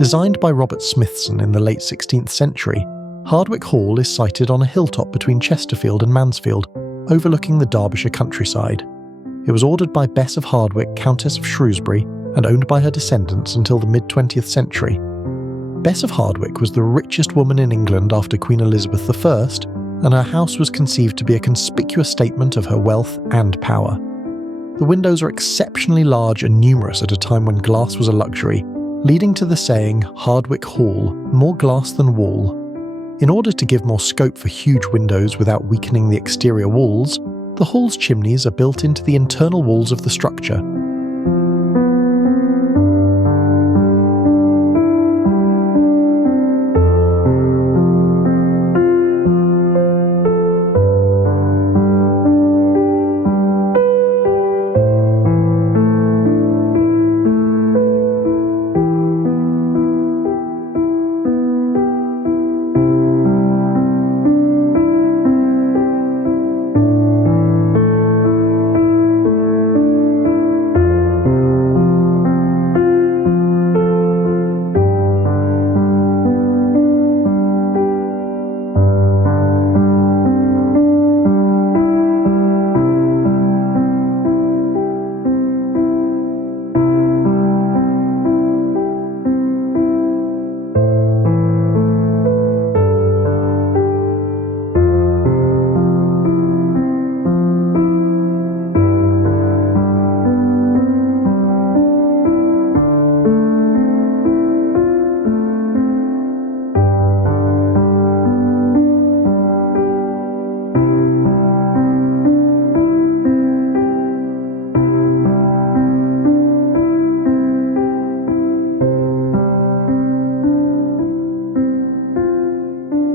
Designed by Robert Smithson in the late 16th century, Hardwick Hall is sited on a hilltop between Chesterfield and Mansfield, overlooking the Derbyshire countryside. It was ordered by Bess of Hardwick, Countess of Shrewsbury, and owned by her descendants until the mid-20th century. Bess of Hardwick was the richest woman in England after Queen Elizabeth I, and her house was conceived to be a conspicuous statement of her wealth and power. The windows are exceptionally large and numerous at a time when glass was a luxury, leading to the saying, Hardwick Hall, more glass than wall. In order to give more scope for huge windows without weakening the exterior walls, the hall's chimneys are built into the internal walls of the structure.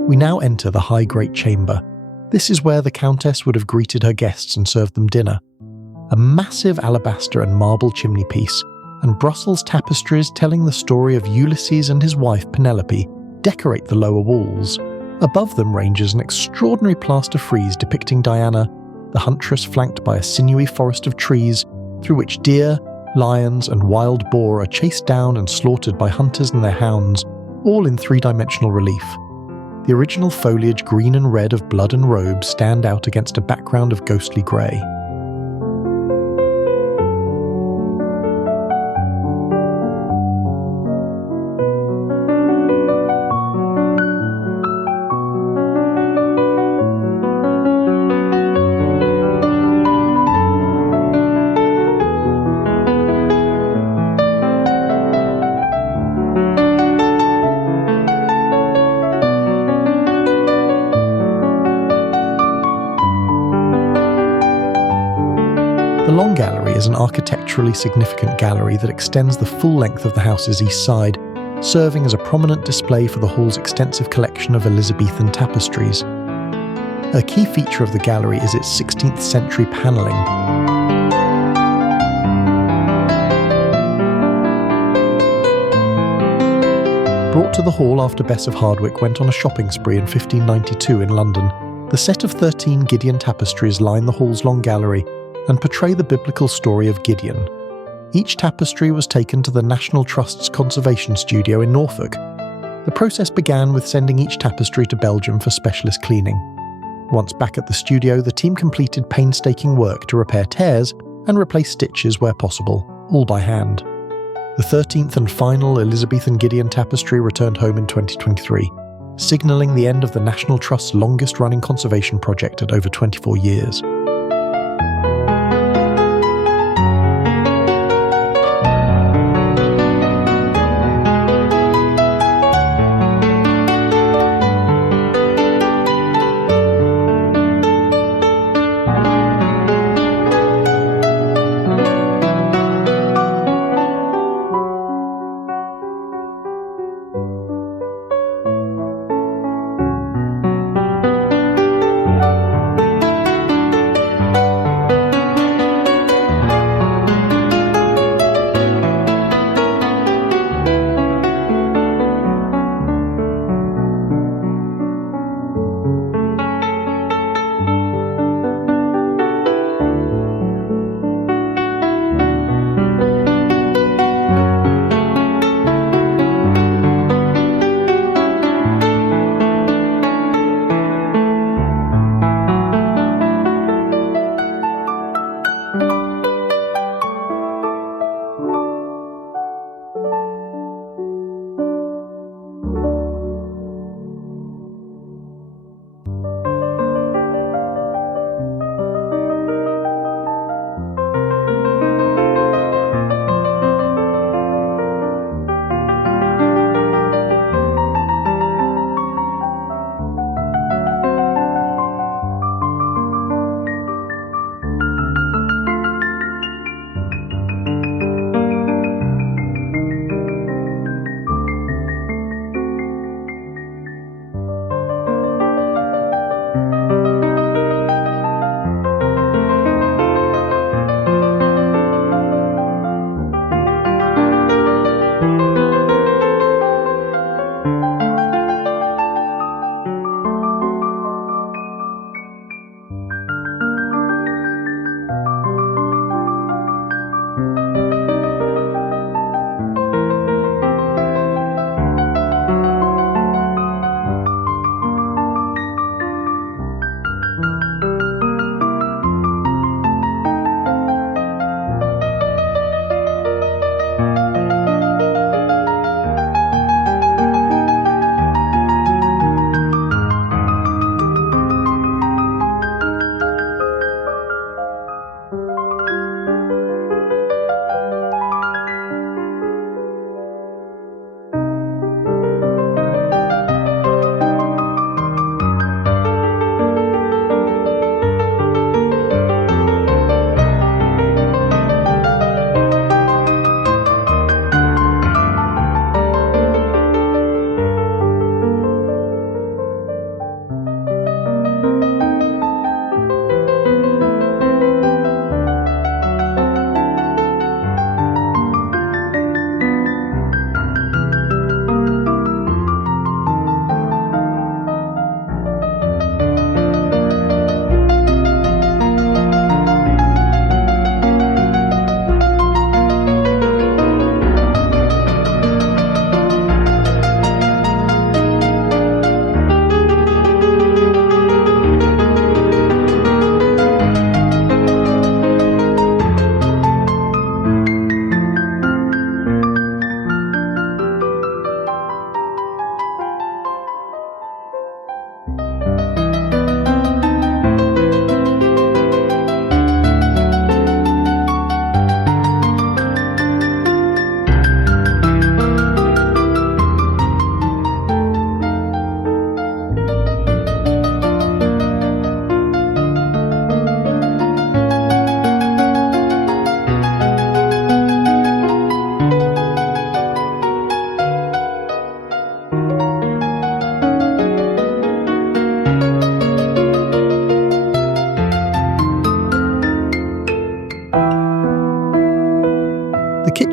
We now enter the High Great Chamber. This is where the Countess would have greeted her guests and served them dinner. A massive alabaster and marble chimney piece, and Brussels tapestries telling the story of Ulysses and his wife Penelope decorate the lower walls. Above them ranges an extraordinary plaster frieze depicting Diana, the huntress flanked by a sinewy forest of trees, through which deer, lions and wild boar are chased down and slaughtered by hunters and their hounds, all in three-dimensional relief. The original foliage green and red of blood and robes stand out against a background of ghostly grey. The Long Gallery is an architecturally significant gallery that extends the full length of the house's east side, serving as a prominent display for the hall's extensive collection of Elizabethan tapestries. A key feature of the gallery is its 16th century panelling. Brought to the hall after Bess of Hardwick went on a shopping spree in 1592 in London, the set of 13 Gideon tapestries line the hall's long gallery and portray the biblical story of Gideon. Each tapestry was taken to the National Trust's conservation studio in Norfolk. The process began with sending each tapestry to Belgium for specialist cleaning. Once back at the studio, the team completed painstaking work to repair tears and replace stitches where possible, all by hand. The 13th and final Elizabethan Gideon tapestry returned home in 2023, signalling the end of the National Trust's longest-running conservation project at over 24 years.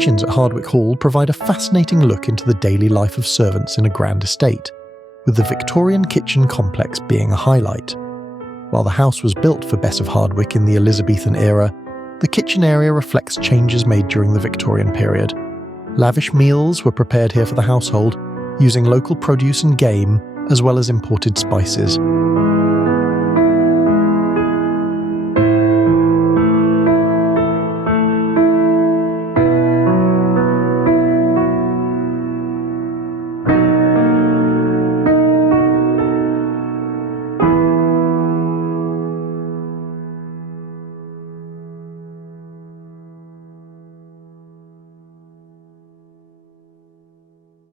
kitchens at Hardwick Hall provide a fascinating look into the daily life of servants in a grand estate, with the Victorian kitchen complex being a highlight. While the house was built for Bess of Hardwick in the Elizabethan era, the kitchen area reflects changes made during the Victorian period. Lavish meals were prepared here for the household, using local produce and game, as well as imported spices.